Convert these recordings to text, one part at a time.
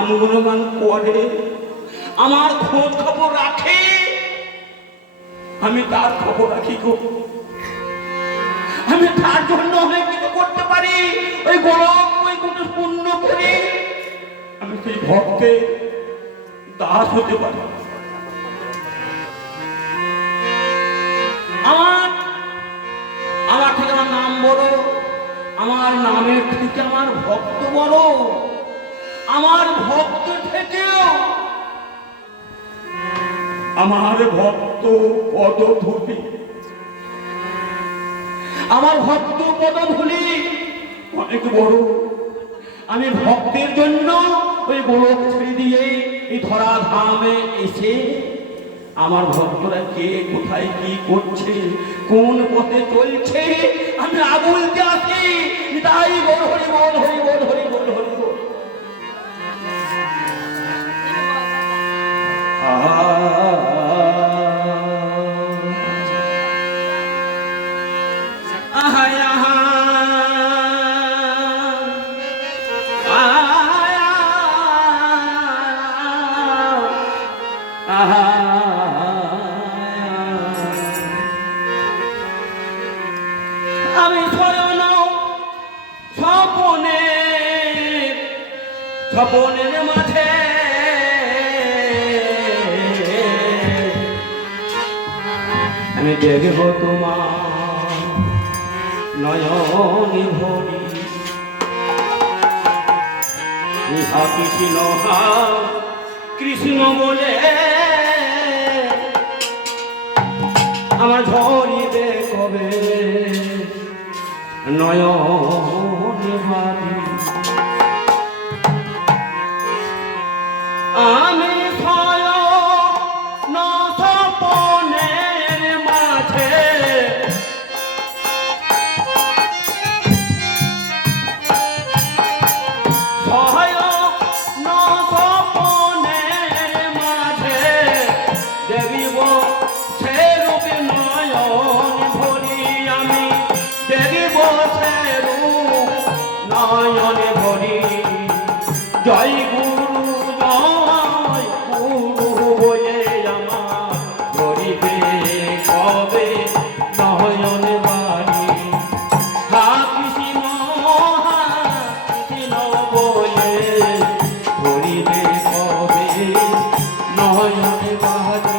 নাম গুণগান করে, আমার খোঁজ খবর রাখে, আমি তার খবর রাখি গো। আমি তার জন্য অনেক কিছু করতে পারি, ওই গোলক ওই কোনো পূর্ণ করে আমি সেই ভক্তের দাস হতে পারি। আমার থেকে আমার নাম বড়, আমার নামের থেকে আমার ভক্ত বড়, আমার ভক্ত থেকেও আমার ভক্ত পদধূলি, আমার ভক্ত পদধূলি অনেক বড়। আমি ভক্তের জন্য ওই গোলক ছেড়ে দিয়ে এই ধরা ধামে এসে আমার ভক্তরা কে কোথায় কি করছে, কোন পথে চলছে, আমি আগুলতে আছি। তাই বল হরি বল, হরি বল, হরি বল, হরি বল। আমি স্বয়ন স্বপনের মাঝে আমি দেখব তোমার নয়নি ভরি, ইহা কৃষ্ণ কৃষ্ণ বলে আমার ঝরিবে কবে নয়নি ভারি। আমি স্বয়ন স্বপনের মাঝে দেখিব সে রূপে নয়ন ভরি, আমি দেখিব সে রূপ নয়ন ভরি। জয় গুরু জয় গুরু বলে আমার ধরিবে কবে নয়ন বাড়ি। হা কৃষ্ণ বলে ধরিবে কবে নয়ন বাড়ি।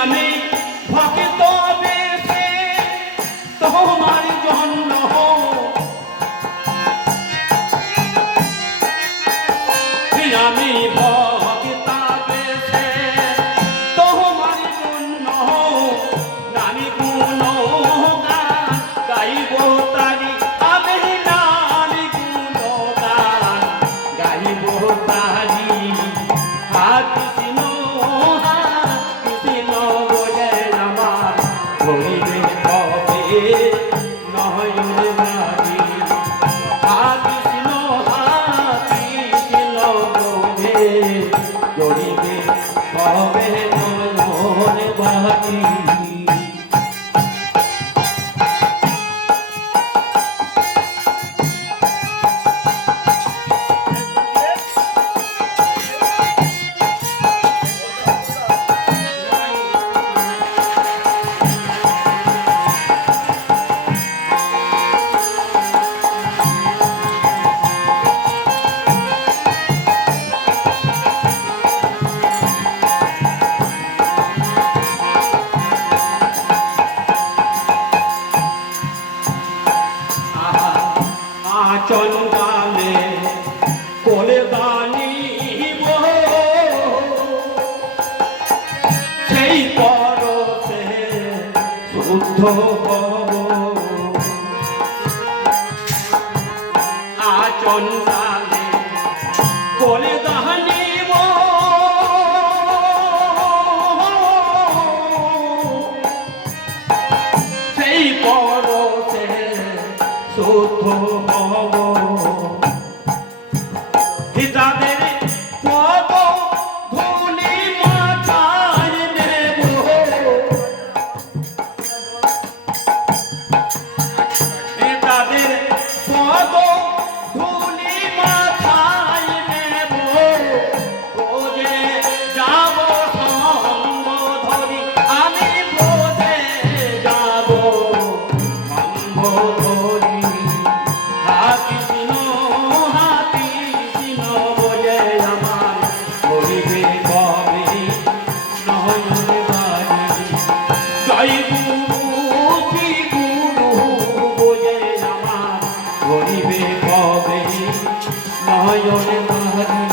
আমি ভক্ত বেশে তোমার জন্য আমি ভক্ত বেশে তোমার জন্য নামি গুণ গান গাইব তারি, আমি নামি গুণ গান গাইব তারি। হাত ধরিবে কবে নয়ন বাড়ি। কৃষ্ণ বলে ধরিবে কবে নয়ন বাড়ি। জানিব সেই পরতে শুদ্ধ হব আচন্দালে বলে জানিব সেই পরতে শুদ্ধ হব হিতাদের পদ ধুলি মাথায় নেব হিতাদের পদ ধুলি মাথায় নেব বোঝে যাব সঙ্গ ধরি আমি বোঝে যাব সঙ্গ ধরি হাতি চিন বলে আমার করিবে কবে নয়ন বাড়ি জয় গুরু শ্রী গুরু বলে আমার করিবে কবে নয়ন বাড়ি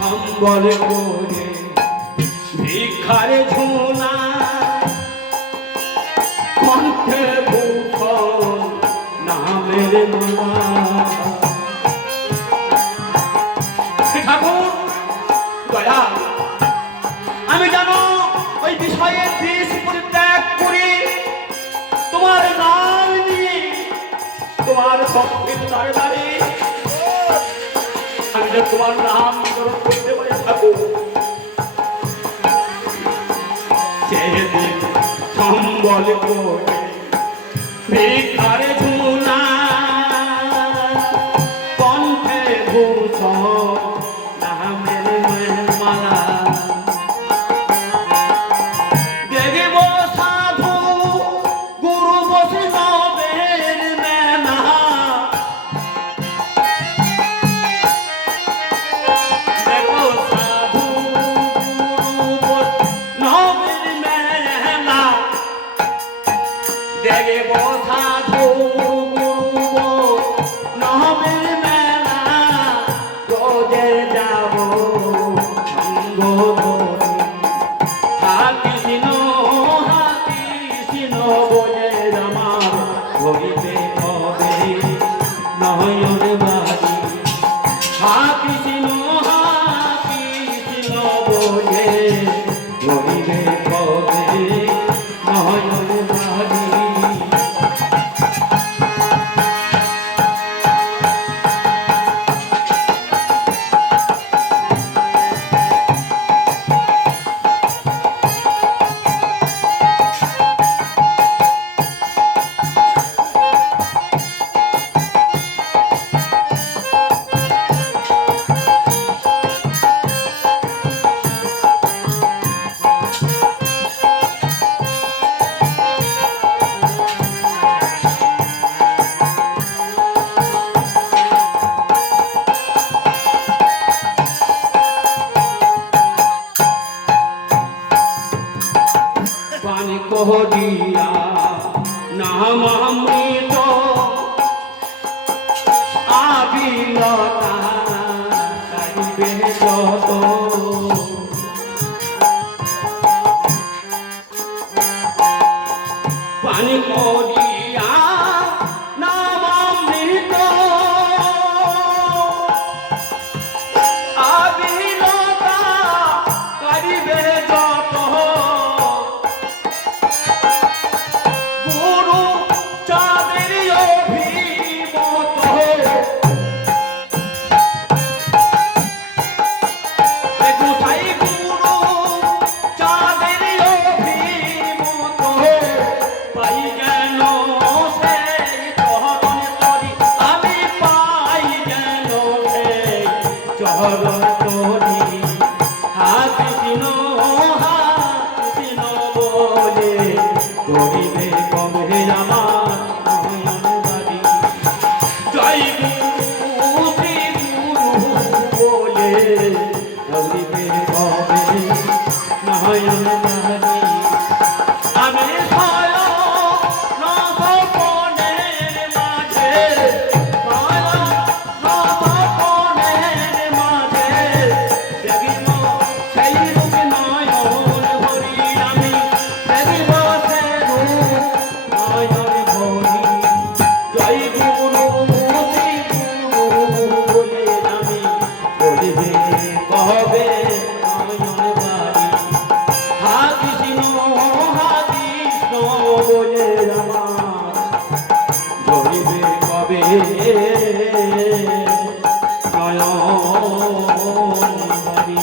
সম্বল করে ভিক্ষার ঝোলা কণ্ঠে ভূষণ নামের মালা ঠাকুর দয়া আমি জানো ওই বিষয়ে দেশ পরিত্যাগ করে তোমার নাম নিয়ে তোমার ভক্তের দ্বারে দ্বারে আমি যে তোমার নাম স্মরণ করতে পারি ঠাকুর সেদিন সম্বল করে ভিখারে ঝুনা কণ্ঠে ভূষণ নামের মালা দেখব সাধু গুরু বৈষ্ণবের মেলা দেখো সাধু গুরু বৈষ্ণবের মেলা দেখব সাধু গুরু বৈষ্ণবের মেলা রোজে যাব সঙ্গ ধরি হাতি চিন বলে আমার ধরিবে কবে নয়ন বাড়ি হাতি চিন বলে ধরিবে কবে নয়ন বাড়ি পানি কহদিয়া নাম অমৃত আবিলতা কারিবে যত পানি কহদিয়া নাম অমৃত আবিলতা কারিবে যত গুরু চাঁদের অভিমত দেখো সাই চরণ তোরি হা কৃষ্ণ বলে ধরিবে কবে আমার নয়ন বাড়ি জয় গুরু শ্রী গুরু বলে ধরিবে কবে নয়ন বাড়ি আমি নয়ন বাড়ি